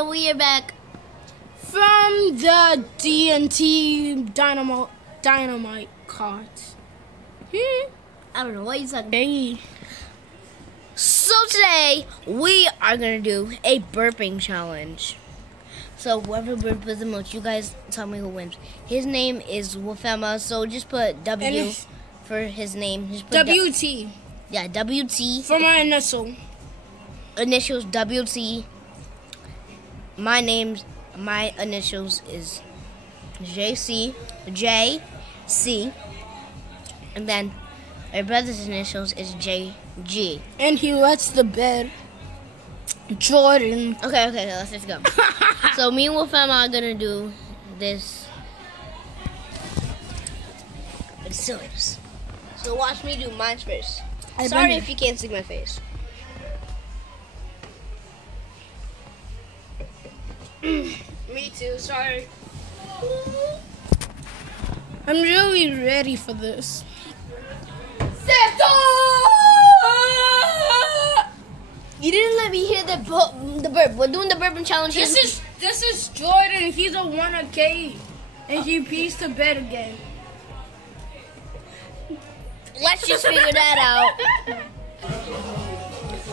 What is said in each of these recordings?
and we are back from the DNT dynamite cards. I don't know what you're talking about. Hey. So today we are gonna do a burping challenge. So whoever burps the most, you guys tell me who wins. His name is Wafema, so just put W for his name. Just put WT. Yeah, WT. For my initial. Initials WT. My initials is JC, and then my brother's initials is JG. And he lets the bed. Jordan. Okay, let's just go. So me and Wolfam are gonna do this. It's serious. So watch me do mine first. Sorry if you can't see my face. Me too, sorry. I'm really ready for this. You didn't let me hear the burp. We're doing the burping challenge. This is Jordan. He's a 1K, and he pees to bed again. Let's just figure that out.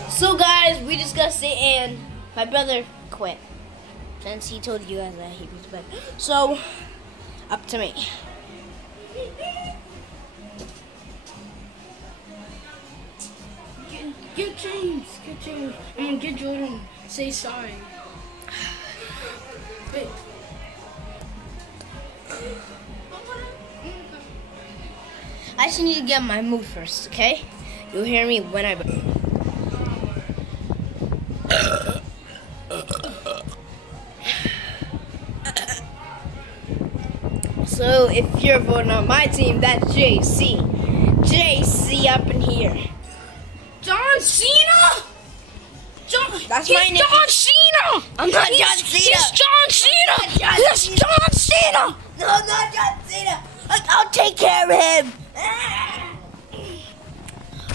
So guys, we just gotta sit and my brother quit since he told you guys that he pees to bed. So up to me. Get James. I mean, get Jordan. Say sorry. Wait. I just need to get my mood first, okay? You'll hear me when I burp. So if you're voting on my team, that's JC. JC up in here. John Cena? That's my name. John Cena! I'm not John Cena. He's John Cena! He's John Cena! No, I'm not John Cena. I'll take care of him.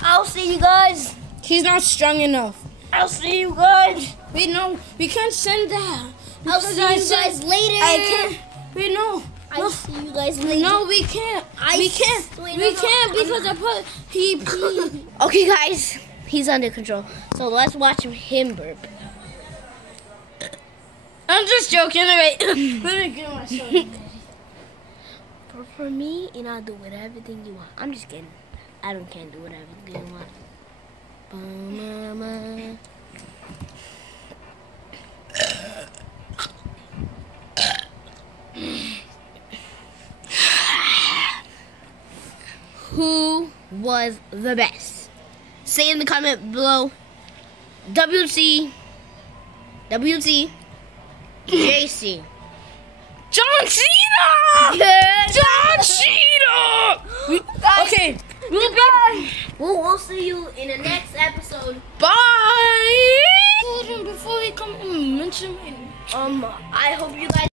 I'll see you guys. He's not strong enough. I'll see you guys. Wait, no, we can't send that. I'll see you guys later. I can't. Wait, no. I'll see you guys later. No, we can't. We can't because I put he. Okay, guys, he's under control. So let's watch him burp. I'm just joking. Let me get myself. Burp for me, and I'll do whatever thing you want. I'm just kidding. I can't do whatever thing you want. Mama. Who was the best? Say in the comment below. WC, JC. John Cena! Yeah, John Cena! Okay. We'll see you in the next episode. Bye! Before he come and mention me. I hope you guys